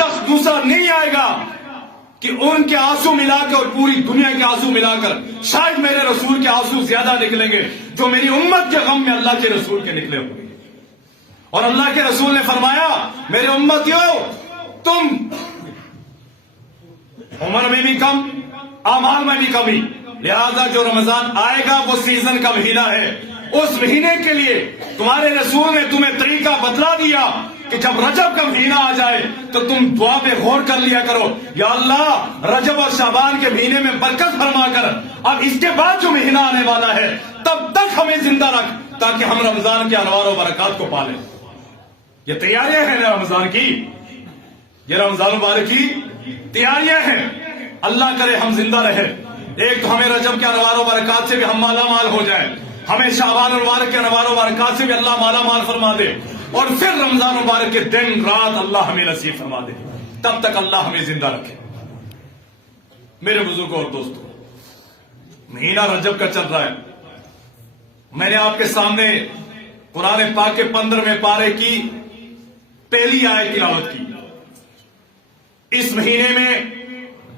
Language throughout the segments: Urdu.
شخص دوسرا نہیں آئے گا کہ ان کے آنسو ملا کر اور پوری دنیا کے آنسو ملا کر شاید میرے رسول کے آنسو زیادہ نکلیں گے جو میری امت کے غم میں اللہ کے رسول کے نکلے ہوئے. اور اللہ کے رسول نے فرمایا میرے امتیوں تم عمر میں بھی کم اعمال میں بھی کمی، لہذا جو رمضان آئے گا وہ سیزن کا مہینہ ہے. اس مہینے کے لیے تمہارے رسول نے تمہیں طریقہ بتلا دیا کہ جب رجب کا مہینہ آ جائے تو تم دعا پہ غور کر لیا کرو، یا اللہ رجب اور شعبان کے مہینے میں برکت فرما کر اب اس کے بعد جو مہینہ آنے والا ہے تب تک ہمیں زندہ رکھ تاکہ ہم رمضان کے انوار و برکات کو پالیں. یہ تیاریاں ہیں نا رمضان کی، یہ رمضان مبارک کی تیاریاں ہیں. اللہ کرے ہم زندہ رہے. ایک تو ہمیں رجب کے انوار و برکات سے بھی ہم مالا مال ہو جائیں، ہمیں شعبان مبارک کے انوار و برکات سے بھی اللہ مالا مال فرما دے، اور پھر رمضان مبارک کے دن رات اللہ ہمیں نصیب فرما دے. تب تک اللہ ہمیں زندہ رکھے. میرے بزرگوں اور دوستوں، مہینہ رجب کا چل رہا ہے. میں نے آپ کے سامنے قرآن پاک کے 15ویں پارے کی پہلی آیت تلاوت کی. اس مہینے میں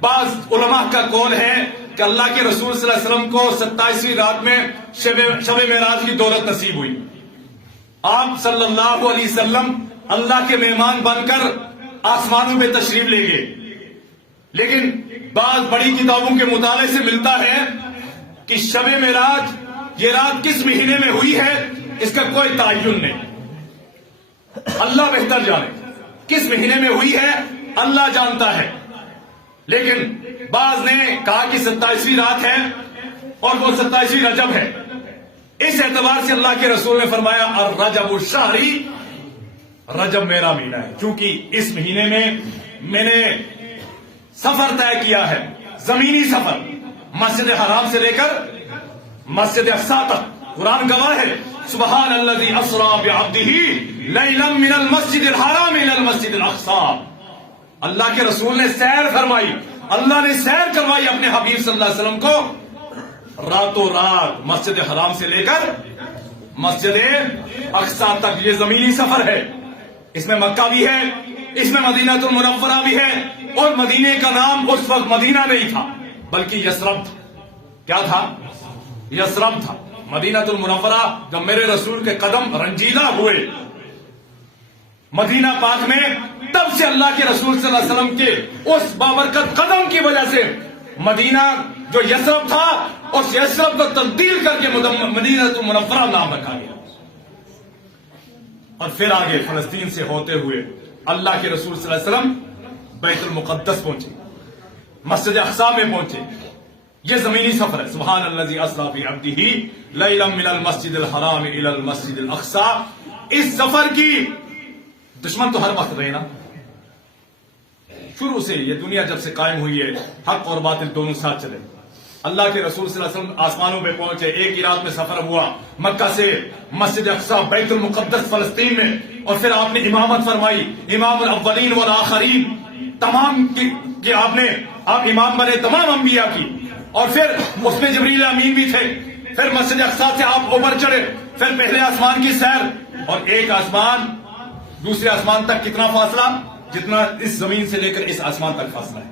بعض علماء کا قول ہے کہ اللہ کے رسول صلی اللہ علیہ وسلم کو 27ویں رات میں شب معراج کی دولت نصیب ہوئی. آپ صلی اللہ علیہ وسلم اللہ کے مہمان بن کر آسمانوں پہ تشریف لے گئے. لیکن بعض بڑی کتابوں کے مطالعے سے ملتا ہے کہ شب معراج یہ رات کس مہینے میں ہوئی ہے اس کا کوئی تعین نہیں. اللہ بہتر جانے کس مہینے میں ہوئی ہے، اللہ جانتا ہے. لیکن بعض نے کہا کہ 27ویں رات ہے اور وہ 27ویں رجب ہے. اس اعتبار سے اللہ کے رسول نے فرمایا الرجب الشہری، رجب میرا مہینہ ہے. چونکہ اس مہینے میں میں نے سفر طے کیا ہے، زمینی سفر، مسجد حرام سے لے کر مسجد اقصی تک. قرآن گواہ ہے سبحان الذی اسری بعبدہ لیلا من المسجد الحرام الى المسجد الاقصی. اللہ کے رسول نے سیر فرمائی، اللہ نے سیر کروائی اپنے حبیب صلی اللہ علیہ وسلم کو راتوں رات مسجد حرام سے لے کر مسجد اقصی تک. یہ زمینی سفر ہے، اس میں مکہ بھی ہے، اس میں مدینہ المنورہ بھی ہے. اور مدینے کا نام اس وقت مدینہ نہیں تھا بلکہ یثرب تھا. کیا تھا؟ یثرب تھا. مدینہ المنورہ جب میرے رسول کے قدم رنجیدہ ہوئے مدینہ پاک میں، تب سے اللہ کے رسول صلی اللہ علیہ وسلم کے اس بابرکت قدم کی وجہ سے مدینہ جو یثرب تھا اس یثرب کو تبدیل کر کے مدینہ المنورہ نام رکھا گیا. اور پھر آگے فلسطین سے ہوتے ہوئے اللہ کے رسول صلی اللہ علیہ وسلم بیت المقدس پہنچے، مسجد اقصی میں پہنچے. یہ زمینی سفر ہے. سبحان الذی اسری بعبدہ لیلا من المسجد الحرام الى المسجد الاقصی. اس سفر کی دشمن تو ہر وقت رہے نا، شروع سے. یہ دنیا جب سے قائم ہوئی ہے حق اور باطل دونوں ساتھ چلے. اللہ کے رسول صلی اللہ علیہ وسلم آسمانوں پہ پہنچے، ایک ہی رات میں سفر ہوا مکہ سے مسجد اقصی بیت المقدس فلسطین میں. اور پھر آپ نے امامت فرمائی، امام الاولین والآخرین، تمام کہ آپ امام بنے تمام انبیاء کی. اور پھر اس میں جبریل امین بھی تھے. پھر مسجد اقصی سے آپ اوپر چڑھے، پھر پہلے آسمان کی سیر. اور ایک آسمان دوسرے آسمان تک کتنا فاصلہ؟ جتنا اس زمین سے لے کر اس آسمان تک فاصلہ ہے.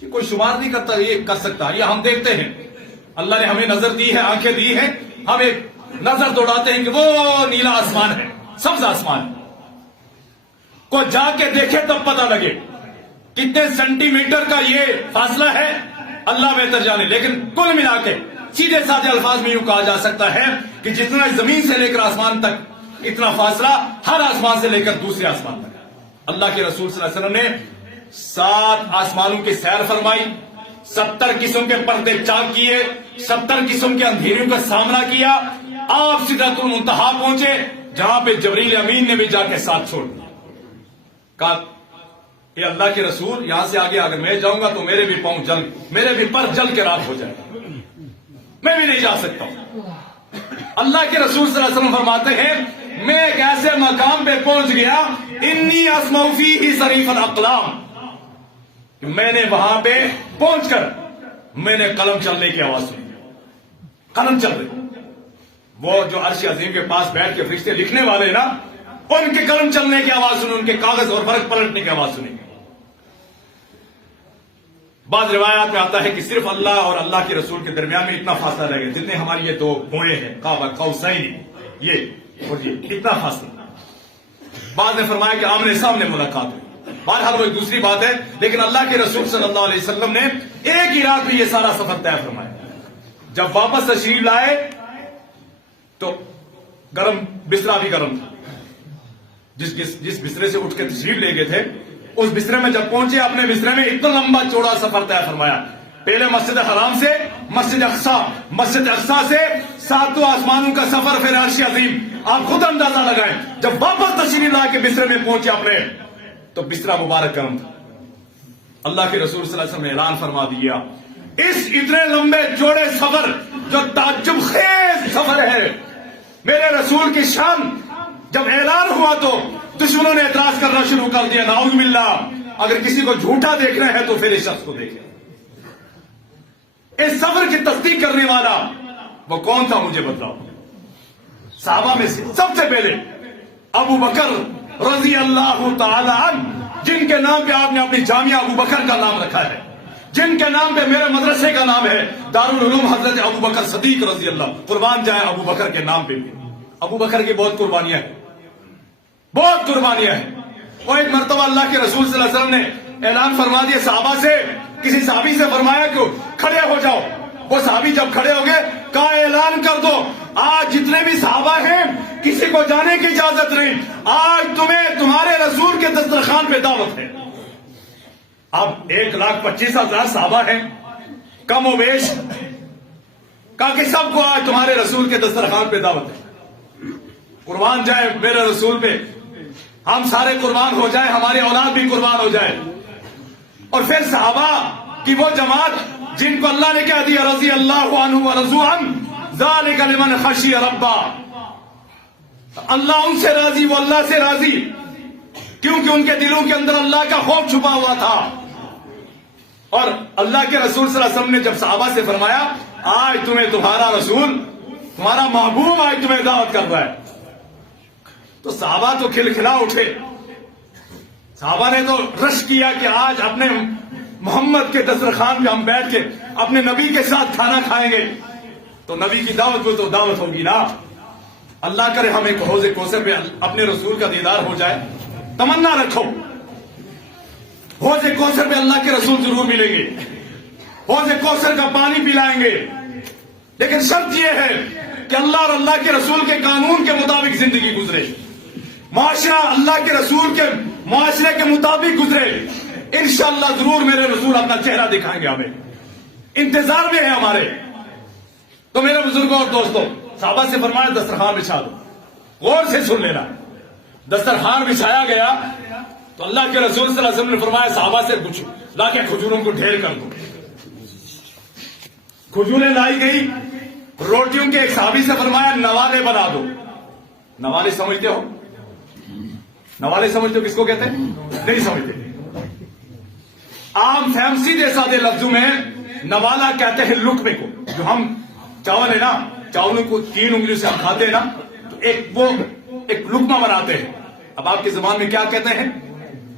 کہ کوئی شمار نہیں کرتا، یہ کر سکتا. یہ ہم دیکھتے ہیں، اللہ نے ہمیں نظر دی ہے، آنکھیں دی ہیں، ہم ایک نظر دوڑاتے ہیں کہ وہ نیلا آسمان ہے، سبز آسمان ہے. کوئی جا کے دیکھے تب پتہ لگے کتنے سینٹی میٹر کا یہ فاصلہ ہے، اللہ بہتر جانے. لیکن کل ملا کے سیدھے سادھے الفاظ میں یوں کہا جا سکتا ہے کہ جتنا زمین سے لے کر آسمان تک اتنا فاصلہ ہر آسمان سے لے کر دوسرے آسمان تک. اللہ کے رسول صلی اللہ علیہ وسلم نے 7 آسمانوں کی سیر فرمائی، 70 قسم کے پردے چاک کیے، 70 قسم کے اندھیریوں کا سامنا کیا. آپ سدرۃ المنتہا پہنچے جہاں پہ جبریل امین نے بھی جا کے ساتھ چھوڑ دیا. کہا کہ اللہ کے رسول یہاں سے آگے اگر میں جاؤں گا تو میرے بھی پاؤں جل، میرے بھی پر جل کے راکھ ہو جائے گا، میں بھی نہیں جا سکتا ہوں. اللہ کے رسول صلی اللہ علیہ وسلم فرماتے ہیں میں ایک ایسے مقام پہ پہنچ گیا انی اسمع فیہ صریف الاقلام، میں نے وہاں پہ پہنچ کر میں نے قلم چلنے کی آواز سنی. قلم چل رہی، وہ جو عرش عظیم کے پاس بیٹھ کے فرشتے لکھنے والے نا، ان کے قلم چلنے کی آواز سنی، ان کے کاغذ اور برق پلٹنے کی آواز سنی. بعض روایات میں آتا ہے کہ صرف اللہ اور اللہ کے رسول کے درمیان میں اتنا فاصلہ رہ گیا جتنے ہماری یہ دو بوئیں ہیں قاب قوسین، یہ اور یہ اتنا فاصلہ. بعض نے فرمایا کہ آمنے سامنے ملاقات ہوئی. بہرحال وہ ایک دوسری بات ہے، لیکن اللہ کے رسول صلی اللہ علیہ وسلم نے ایک ہی رات میں یہ سارا سفر طے فرمایا. جب واپس تشریف لائے تو گرم بستر بھی گرم تھا. جس بسترے سے اٹھ کے تشریف لے گئے تھے اس بسترے میں جب پہنچے اپنے بسترے میں اتنا لمبا چوڑا سفر طے فرمایا. پہلے مسجد حرام سے مسجد اقصی، مسجد اقصی سے ساتوں آسمانوں کا سفر، پھر عرش عظیم. آپ خود اندازہ لگائیں جب واپس تشریف لا کے بسترے میں پہنچے اپنے تو بسترا مبارک گرم تھا. اللہ کے رسول صلی اللہ علیہ وسلم نے اعلان فرما دیا اس اتنے لمبے چوڑے سفر جو تعجب خیز سفر ہے، میرے رسول کی شان جب اعلان ہوا تو دشمنوں نے اعتراض کرنا شروع کر دیا. نعوذ باللہ، اگر کسی کو جھوٹا دیکھنا ہے تو پھر اس شخص کو دیکھیں. اس سفر کی تصدیق کرنے والا وہ کون تھا مجھے بتاؤ. صحابہ میں سے سب سے پہلے ابو بکر رضی اللہ تعالی عنہ، جن کے نام پہ آپ نے اپنی جامعہ ابو بکر کا نام رکھا ہے، جن کے نام پہ میرے مدرسے کا نام ہے دارالعلوم حضرت ابو بکر صدیق رضی اللہ. قربان جائے ابو بکر کے نام پہ بھی. ابو بکر کی بہت قربانیاں ہیں، بہت قربانیاں ہیں. اور ایک مرتبہ اللہ کے رسول صلی اللہ علیہ وسلم نے اعلان فرما دیا صحابہ سے، کسی صحابی سے فرمایا کہ کھڑے ہو جاؤ. وہ صحابی جب کھڑے ہو گئے کہا اعلان کر دو آج جتنے بھی صحابہ ہیں کسی کو جانے کی اجازت نہیں، آج تمہیں تمہارے رسول کے دسترخوان پہ دعوت ہے. اب 1,25,000 صحابہ ہیں، کم و بیش، کہا کہ سب کو آج تمہارے رسول کے دسترخوان پہ دعوت ہے. قربان جائے میرے رسول پہ ہم سارے قربان ہو جائیں، ہماری اولاد بھی قربان ہو جائے. اور پھر صحابہ کی وہ جماعت جن کو اللہ نے کہہ دیا رضی اللہ عنہ ورضوا عنہ ذالک لمن خشی ربہ، اللہ ان سے راضی، وہ اللہ سے راضی، کیونکہ ان کے دلوں کے اندر اللہ کا خوف چھپا ہوا تھا. اور اللہ کے رسول صلی اللہ علیہ وسلم نے جب صحابہ سے فرمایا آج تمہیں تمہارا رسول، تمہارا محبوب آج تمہیں دعوت کر رہا ہے، تو صحابہ تو کھلکھلا اٹھے. صحابہ نے تو رش کیا کہ آج اپنے محمد کے دسترخوان پہ ہم بیٹھ کے اپنے نبی کے ساتھ کھانا کھائیں گے. تو نبی کی دعوت کو تو دعوت ہوگی نا. اللہ کرے ہم ایک حوض کوثر پہ اپنے رسول کا دیدار ہو جائے. تمنا رکھو حوض کوثر پہ اللہ کے رسول ضرور ملیں گے، حوض کوثر کا پانی پلائیں گے، لیکن شرط یہ ہے کہ اللہ اور اللہ کے رسول کے قانون کے مطابق زندگی گزرے، معاشرہ اللہ کے رسول کے معاشرے کے مطابق گزرے. انشاءاللہ ضرور میرے رسول اپنا چہرہ دکھائیں گے، ہمیں انتظار میں ہے ہمارے. تو میرے بزرگوں اور دوستوں، صحابہ سے فرمایا دسترخوان بچھا دو. غور سے سن لینا، دسترخوان بچھایا گیا تو اللہ کے رسول صلی اللہ علیہ وسلم نے فرمایا صحابہ سے پوچھو لا کے کھجوروں کو ڈھیر کر دو. کھجوریں لائی گئی. روٹیوں کے ایک صحابی سے فرمایا نوالے بنا دو. نوالے سمجھتے ہو؟ نوالے سمجھتے ہو کس کو کہتے ہیں؟ نہیں سمجھتے. عام فہم سیدھے سادے لفظوں میں نوالا کہتے ہیں لقمے کو. جو ہم چاول ہے نا، چاولوں کو 3 انگلیوں سے ہم کھاتے ہیں نا، تو ایک لقمہ بناتے ہیں. اب آپ کی زبان میں کیا کہتے ہیں؟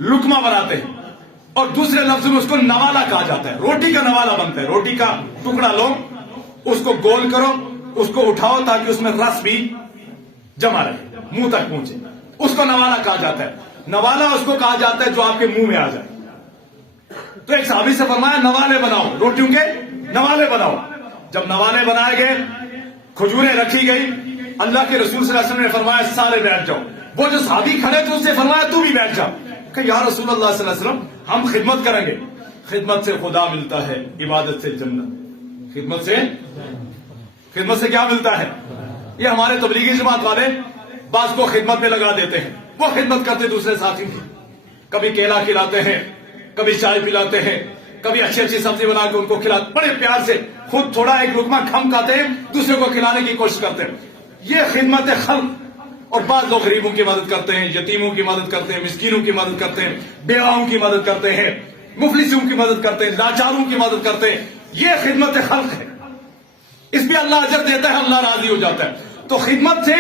لقمہ بناتے ہیں. اور دوسرے لفظ میں اس کو نوالا کہا جاتا ہے. روٹی کا نوالا بنتا ہے. روٹی کا ٹکڑا لو، اس کو گول کرو، اس کو اٹھاؤ تاکہ اس میں رس بھی جمع رہے، منہ تک پہنچے، اس کو نوالا کہا جاتا ہے. نوالا اس کو کہا جاتا ہے جو آپ کے منہ میں آ جائے. تو ایک صحابی سے فرمایا نوالے بناؤ، روٹیوں کے نوالے بناؤ. جب نوالے بنائے گئے، کھجوریں رکھی گئی، اللہ کے رسول صلی اللہ علیہ وسلم نے فرمایا سارے بیٹھ جاؤ. وہ جو صحابی کھڑے تھے اس سے فرمایا تو بھی بیٹھ جاؤ. کہ یا رسول اللہ صلی اللہ علیہ وسلم ہم خدمت کریں گے. خدمت سے خدا ملتا ہے، عبادت سے جنت. خدمت سے کیا ملتا ہے؟ یہ ہمارے تبلیغی جماعت والے بعض کو خدمت میں لگا دیتے ہیں. وہ خدمت کرتے دوسرے ساتھی کی، کبھی کیلا کھلاتے ہیں، کبھی چائے پلاتے ہیں، کبھی اچھی اچھی سبزی بنا کے ان کو کھلاتے، بڑے پیار سے خود تھوڑا ایک لقمہ کھم کھاتے ہیں، دوسرے کو کھلانے کی کوشش کرتے ہیں. یہ خدمت خلق. اور بعض لوگ غریبوں کی مدد کرتے ہیں، یتیموں کی مدد کرتے ہیں، مسکینوں کی مدد کرتے ہیں، بیواؤں کی مدد کرتے ہیں، مفلسوں کی مدد کرتے ہیں، لاچاروں کی مدد کرتے ہیں. یہ خدمت خلق ہے. اس پہ اللہ اجر دیتا ہے، اللہ راضی ہو جاتا ہے. تو خدمت سے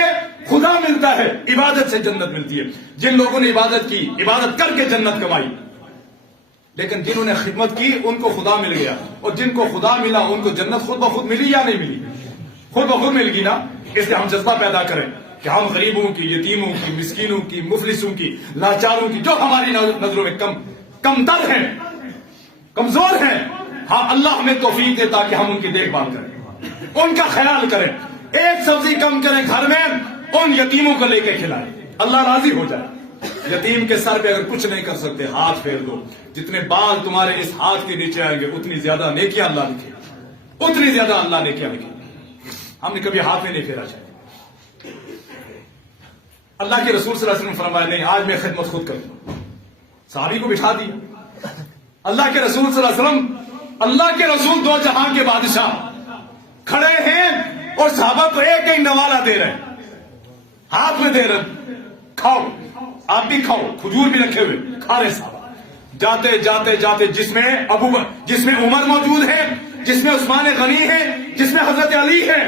خدا ملتا ہے، عبادت سے جنت ملتی ہے. جن لوگوں نے عبادت کی، عبادت کر کے جنت کمائی، لیکن جنہوں نے خدمت کی ان کو خدا مل گیا، اور جن کو خدا ملا ان کو جنت خود بخود ملی یا نہیں ملی؟ خود بخود مل گی نا۔ اس لیے ہم جذبہ پیدا کریں کہ ہم غریبوں کی، یتیموں کی، مسکینوں کی، مفلسوں کی، لاچاروں کی، جو ہماری نظروں میں کم تر ہیں، کمزور ہیں، ہاں اللہ ہمیں توفیق دے تاکہ ہم ان کی دیکھ بھال کریں، ان کا خیال کریں، ایک سبزی کم کریں گھر میں، ان یتیموں کو لے کے کھلائیں، اللہ راضی ہو جائے۔ یتیم کے سر پہ اگر کچھ نہیں کر سکتے ہاتھ پھیر دو، جتنے بال تمہارے اس ہاتھ کے نیچے آئیں گے اتنی زیادہ نیکیاں اللہ لکھے، اتنی زیادہ اللہ نیکیاں لکھے۔ ہم نے کبھی ہاتھ میں نہیں پھیرا چاہیے۔ اللہ کے رسول صلی اللہ علیہ وسلم فرمایا نہیں آج میں خدمت خود کروں، صحابی کو بٹھا دیا۔ اللہ کے رسول صلی اللہ علیہ وسلم، اللہ کے رسول دو جہاں کے بادشاہ کھڑے ہیں اور صحابہ کو ایک ایک نوالہ دے رہے ہیں، ہاتھ میں دے رہے ہیں، کھاؤ، آپ بھی کھاؤ، کھجور بھی رکھے ہوئے کھا رہے صحابہ۔ جاتے جاتے جاتے جس میں عمر موجود ہے، جس میں عثمان غنی ہے، جس میں حضرت علی ہے،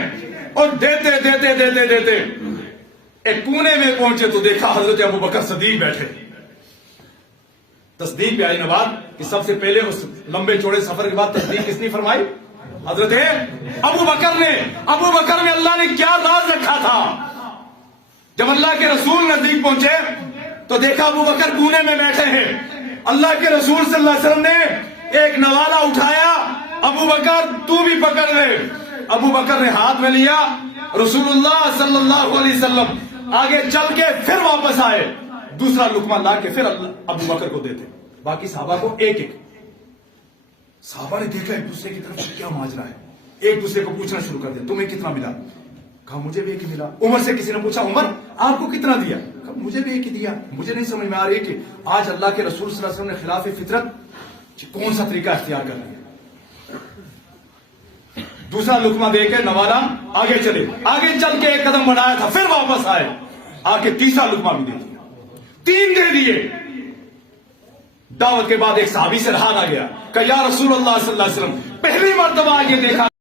اور دیتے دیتے دیتے دیتے ایک کونے میں پہنچے تو دیکھا حضرت ابو بکر صدیق بیٹھے۔ تصدیق پہ آئی نواب کہ سب سے پہلے اس لمبے چوڑے سفر کے بعد تصدیق کس نے فرمائی؟ حضرت ابو بکر نے۔ ابو بکر میں اللہ نے کیا راز رکھا تھا؟ جب اللہ کے رسول نزدیک پہنچے تو دیکھا ابو بکر کونے میں بیٹھے ہیں۔ اللہ کے رسول صلی اللہ علیہ وسلم نے ایک نوالہ اٹھایا، ابو بکر تو بھی پکڑ لے۔ ابو بکر نے ہاتھ میں لیا، رسول اللہ صلی اللہ علیہ وسلم آگے چل کے پھر واپس آئے، دوسرا لقمہ لا کے پھر ابو بکر کو دیتے، باقی صحابہ کو ایک ایک۔ صحابہ نے دیکھا ایک دوسرے کی طرف کیا ماجرا ہے، ایک دوسرے کو پوچھنا شروع کر دیا تمہیں کتنا ملا؟ کہا مجھے بھی ایک ہی ملا۔ عمر سے کسی نے پوچھا عمر آپ کو کتنا دیا؟ کہا مجھے بھی ایک ہی دیا۔ مجھے نہیں سمجھ میں آ رہی کہ آج اللہ کے رسول صلی اللہ علیہ وسلم نے خلاف فطرت کون سا طریقہ اختیار کر لیا۔ دوسرا لقمہ دے کے نوالا آگے چلے، آگے چل کے ایک قدم بڑھایا تھا، پھر واپس آئے، آگے تیسرا لقمہ بھی دے دیا، 3 دے دیے۔ دعوت کے بعد ایک صحابی سے رہا نہ گیا کہ یا رسول اللہ صلی اللہ علیہ وسلم پہلی مرتبہ یہ دیکھا